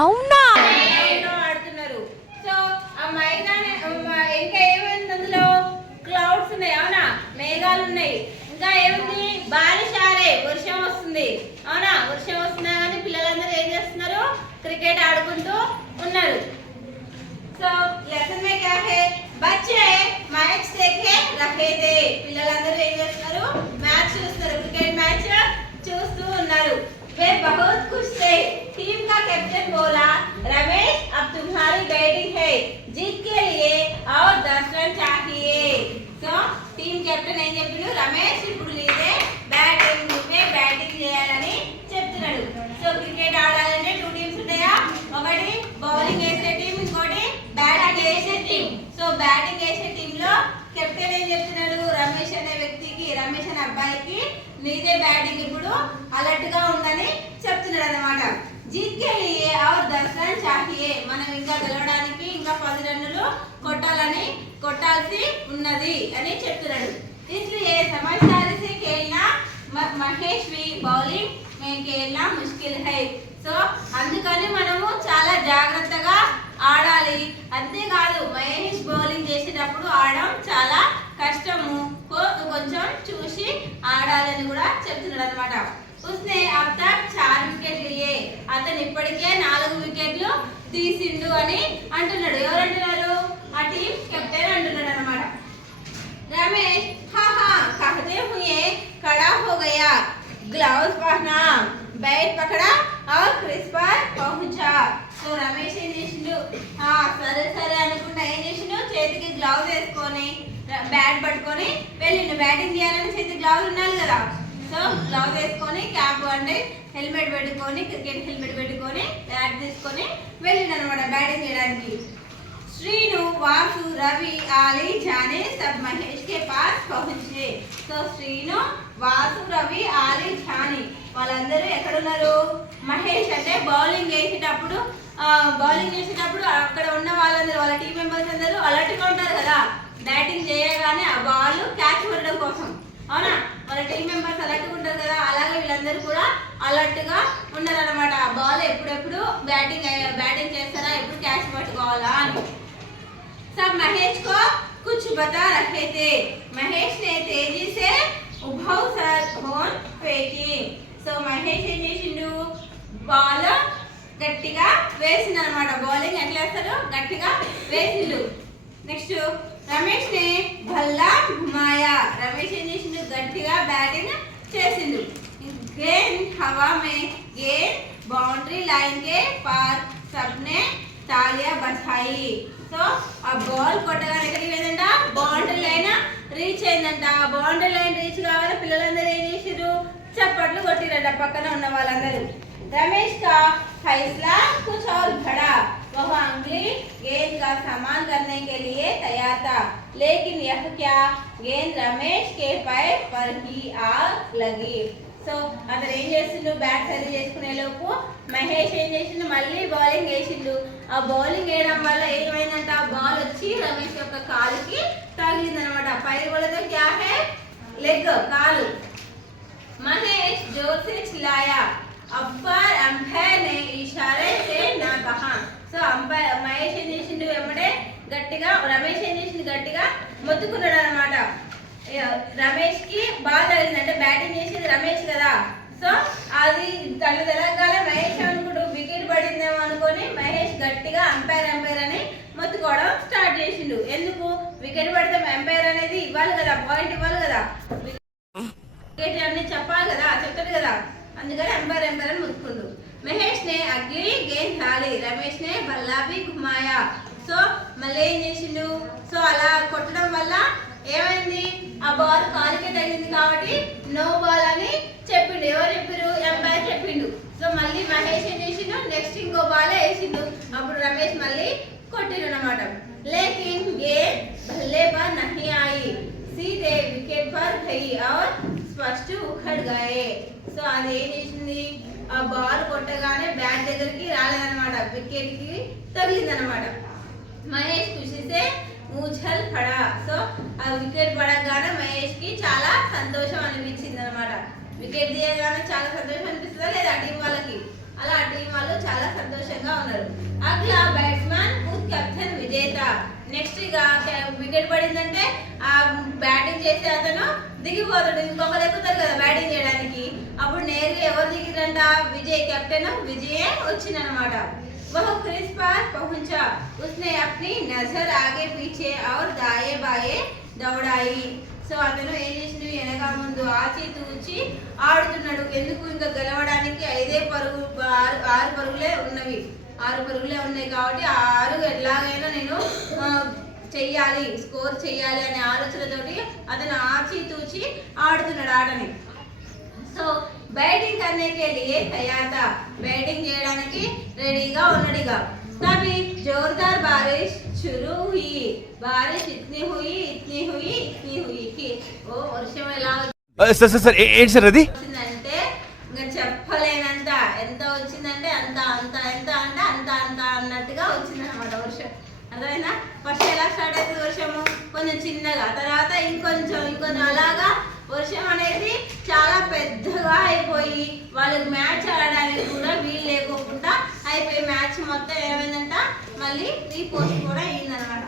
అవునా ఆడుతున్నారు. సో ఆ మైదానం ఇంకా ఏమైంది, అందులో క్లౌడ్స్ ఉన్నాయి, అవునా, మేఘాలు ఉన్నాయి. ఇంకా ఏముంది, బారిష్ ఆరే, వర్షం వస్తుంది, అవునా, వర్షం వస్తున్నా కానీ పిల్లలందరూ ఏం చేస్తున్నారు, క్రికెట్ ఆడుకుంటూ ఉన్నారు. సో లెసన్ మే క్యా హై, బచ్చే మ్యాచ్ దేఖే రహే थे, పిల్లలందరూ ఏం చేస్తున్నారు, మ్యాచ్ చూస్తున్నారు, క్రికెట్ మ్యాచ్ చూస్తూ ఉన్నారు. वे बहुत खुश थे. टीम का कैप्टन बोला, रमेश अब तुम्हारी बैटिंग है, जीत के लिए और 10 रन चाहिए. సో టీమ్ కెప్టెన్ ఏం చెప్పిండు, రమేష్ ఇప్పుడు నీదే బ్యాటింగ్, నువ్వే బ్యాటింగ్ చేయాలని చెప్తున్నాడు. సో క్రికెట్ ఆడాలంటే 2 టీమ్స్ ఉంటాయా, ఒకటి బౌలింగ్ వేసే టీం, ఇంకోటి బ్యాటింగ్ వేసే టీం. సో బ్యాటింగ్ వేసే టీమ్ లో కెప్టెన్ ఏం చెప్తున్నాడు, రమేష్ అనే వ్యక్తికి, రమేష్ అనే అబ్బాయికి నీదే బ్యాటింగ్ ఇప్పుడు, అలర్ట్ గా ఉండని చెప్తున్నాడు అన్నమాట. జీత్ కే లియే और 10 रन चाहिए, మనం ఇంకా గెలవడానికి ఇంకా 10 రన్నులు కొట్టాల్సి ఉన్నది అని చెప్తున్నాడు. इसलिए समझदारी से खेलना, మహేష్ వి బౌలింగ్ మే खेलना मुश्किल है. సో అందుకని మనము చాలా జాగ్రత్తగా ఆడాలి. అంతేకాదు మహేష్ బౌలింగ్ చేసేటప్పుడు ఆడడం చాలా కష్టము, కొంచెం చూసి ఆడాలని కూడా చెప్తున్నాడు అనమాట. ఉస్నే అబ్ తక్ 4 వికెట్ లియే, అతను ఇప్పటికే 4 వికెట్లు తీసిండు అని అంటున్నాడు. ఎవరు అంటున్నారు, ఆ టీం కెప్టెన్ అంటున్నాడు అనమాట. రమేష్ हाँ कहते हुए खड़ा हो गया, ग्लव्स पहना, बैट पकड़ा और क्रीज पर पहुंचा. సో రమేష్ ఏం చేసిండు, సరే సరే అనుకుంటా ఏం చేసిండు, చేతికి గ్లౌజ్ వేసుకొని బ్యాట్ పట్టుకొని వెళ్ళిండు. బ్యాటింగ్ చేయాలని చేతికి గ్లౌజ్ ఉండాలి కదా. సో గ్లౌజ్ వేసుకొని, క్యాప్ అంటే హెల్మెట్ పెట్టుకొని, క్రికెట్ హెల్మెట్ పెట్టుకొని బ్యాట్ తీసుకొని వెళ్ళిండు అనమాట బ్యాటింగ్ చేయడానికి. श्रीनु, वासु, रवि, आली, जाने सब महेश के पास पहुंचे. సో శ్రీను, వాసు, రవి, ఆలి, జాని వాళ్ళందరూ ఎక్కడున్నారు, మహేష్ అంటే బౌలింగ్ చేసేటప్పుడు అక్కడ ఉన్న వాళ్ళందరూ, వాళ్ళ టీం మెంబర్స్ అందరూ అలర్ట్గా ఉంటారు కదా, బ్యాటింగ్ చేయగానే ఆ బాల్ క్యాచ్ పడడం కోసం, అవునా, వాళ్ళ టీం మెంబర్స్ అలర్ట్గా ఉంటారు కదా, అలాగే వీళ్ళందరూ కూడా అలర్ట్గా ఉన్నారు అనమాట. ఆ బాల్ ఎప్పుడెప్పుడు బ్యాటింగ్ చేస్తారా, ఎప్పుడు క్యాచ్ పట్టుకోవాలా అని. सब महेश को कुछ बता रहे थे. महेश ने तेजी से उभव सर फोन फेंकी. సో మహేష్ ఏం చేసిండు, బాల్ గట్టిగా వేసిండు అనమాట. బౌలింగ్ ఎట్లా వేస్తాడు, గట్టిగా వేసిండు. నెక్స్ట్ రమేష్ నే భల్లా ఘుమాయా, రమేష్ ఏం చేసిండు, గట్టిగా బ్యాటింగ్ చేసిండు. गेंद हवा में, गेंद बाउंड्री लाइन के पार, सबने तालियां बजाई. సో ఆ బాల్ కొట్టగానే ఎక్కడికి పోయిందంట, బౌండరీ లైన్ రీచ్ అయిందంట. ఆ బౌండరీ లైన్ రీచ్ కావాలి, పిల్లలందరూ ఏం చేసిరు, చప్పట్లు కొట్టిరంట పక్కన ఉన్న వాళ్ళందరూ. రమేష్ కా फैसला कुछ और बड़ा, वह अंगली गेंद का सामान करने के लिए तैयार था, लेकिन यह क्या, गेंद रमेश के पैर पर ही आ लगी. సో అతను ఏం చేసిండు, బ్యాట్ సరి చేసుకునే లోపు మహేష్ ఏం చేసిండు, మళ్ళీ బౌలింగ్ వేసిండు. ఆ బౌలింగ్ వేయడం వల్ల ఏమైందంటే ఆ బాల్ వచ్చి రమేష్ యొక్క కాలుకి తగిలిందనమాట. పైరు బోలతో క్యా హై, లెగ్, కాలు. మహేష్ జోర్ సే చిల్లాయా, అంపైర్ నే ఇషారే సే నా కహా. సో మహేష్ ఏం చేసిండు, వెంబడే గట్టిగా, రమేష్ ఏం చేసిండు, గట్టిగా మొత్తుకున్నాడు అనమాట. రమేష్ కి బాల్ తగిలింది, అంటే బ్యాటింగ్ చేసేది రమేష్ కదా. సో అది తను తెలంగాణ మహేష్ అనుకుంటూ వికెట్ పడిందేమో అనుకొని మహేష్ గట్టిగా అంపైర్ అని మొత్తుకోవడం స్టార్ట్ చేసిండు. ఎందుకు, వికెట్ పడితే ఎంపైర్ అనేది ఇవ్వాలి కదా, పాయింట్ ఇవ్వాలి కదా, వికెట్ అన్ని చెప్పాలి కదా, చెప్తాడు కదా, అందుకని అంపైర్ అని మొత్తుకుండు. మహేష్ నే అగ్లీ గేమ్ డాలి, రమేష్ నే బల్లా భీ ఘుమాయా. సో మళ్ళీ ఏం చేసిండు, సో అలా కొట్టడం వల్ల ఏమైంది, ఆ బాల్ కాలుకే తగిలింది కాబట్టి నో బాల్ అని చెప్పిండు. ఎవరు చెప్పారు, ఎంపైర్ చెప్పిండు. సో మళ్ళీ మహేష్ ఏం చేసిండు, నెక్స్ట్ ఇంకో బాల్ వేసిండు. అప్పుడు రమేష్ మళ్ళీ కొట్టిండు అనమాట. లేకిన్ गेंद भल्ले पर नहीं आई, सीधे विकेट पर गई और स्पष्ट उखड़ गए. సో అది ఏం చేసింది, ఆ బాల్ కొట్టగానే బ్యాట్ దగ్గరికి రాలేదన్నమాట, వికెట్ కి తగిలిందనమాట. మహేష్ ఖుషిసే ఊచల్ పడా. సో ఆ వికెట్ పడగానే మహేష్ కి చాలా సంతోషం అనిపించింది అనమాట. వికెట్ తీయగానే చాలా సంతోషం అనిపిస్తుందా లేదా టీం వాళ్ళకి, అలా ఆ టీం వాళ్ళు చాలా సంతోషంగా ఉన్నారు. అగ్లా బ్యాట్స్మన్ ఉస్ కెప్టెన్ విజేత. నెక్స్ట్ ఇక వికెట్ పడిందంటే ఆ బ్యాటింగ్ చేసే అతను దిగిపోతాడు, ఇంకొకరు ఎక్కుతారు కదా బ్యాటింగ్ చేయడానికి. అప్పుడు నేరుగా ఎవరు దిగిరంట, విజయ్ కెప్టెన్ విజయే వచ్చిందనమాట. वह क्रीज पर पहुंचा, उसने अपनी नजर आगे पीछे और दाएं बाएं दौड़ाई. సో అతను ఏం చేసిండు, వెనక ముందు ఆచి తూచి ఆడుతున్నాడు. ఎందుకు, ఇంకా గెలవడానికి 5 పరుగులే ఉన్నవి, 6 పరుగులే ఉన్నాయి కాబట్టి 6 ఎలాగైనా నేను చెయ్యాలి, స్కోర్ చెయ్యాలి అనే ఆలోచనతోటి అతను ఆచి తూచి ఆడుతున్నాడు ఆటని. సో बैटिंग करने के लिए तैयार था, बैटिंग చేయడానికి రెడీగా ఉన్నాడుగా. तभी जोरदार बारिश शुरू हुई, बारिश इतनी हुई कि ఓ వర్షం ఎలా సార్ ఏంటి సార్ అది వచ్చిందంటే ఇంకా చెప్పలేనంత, ఎంత వచ్చిందంటే అంత అంత ఎంత అంటే అంత అంత అన్నట్టుగా వచ్చిందన్నమాట వర్షం. అర్థమైనా? ఫస్ట్ ఎలా స్టార్ట్ అవుతుంది వర్షము, కొంచెం చిన్నగా, తర్వాత ఇంకొంచెం అలాగా వర్షం అనేది చాలా పెద్దగా అయిపోయి వాళ్ళకి మ్యాచ్ ఆడడానికి కూడా వీలు లేకోకుండా అయిపోయి మ్యాచ్ మొత్తం ఏమైందంట మళ్ళీ రీపోస్ట్ కూడా అయిందనమాట.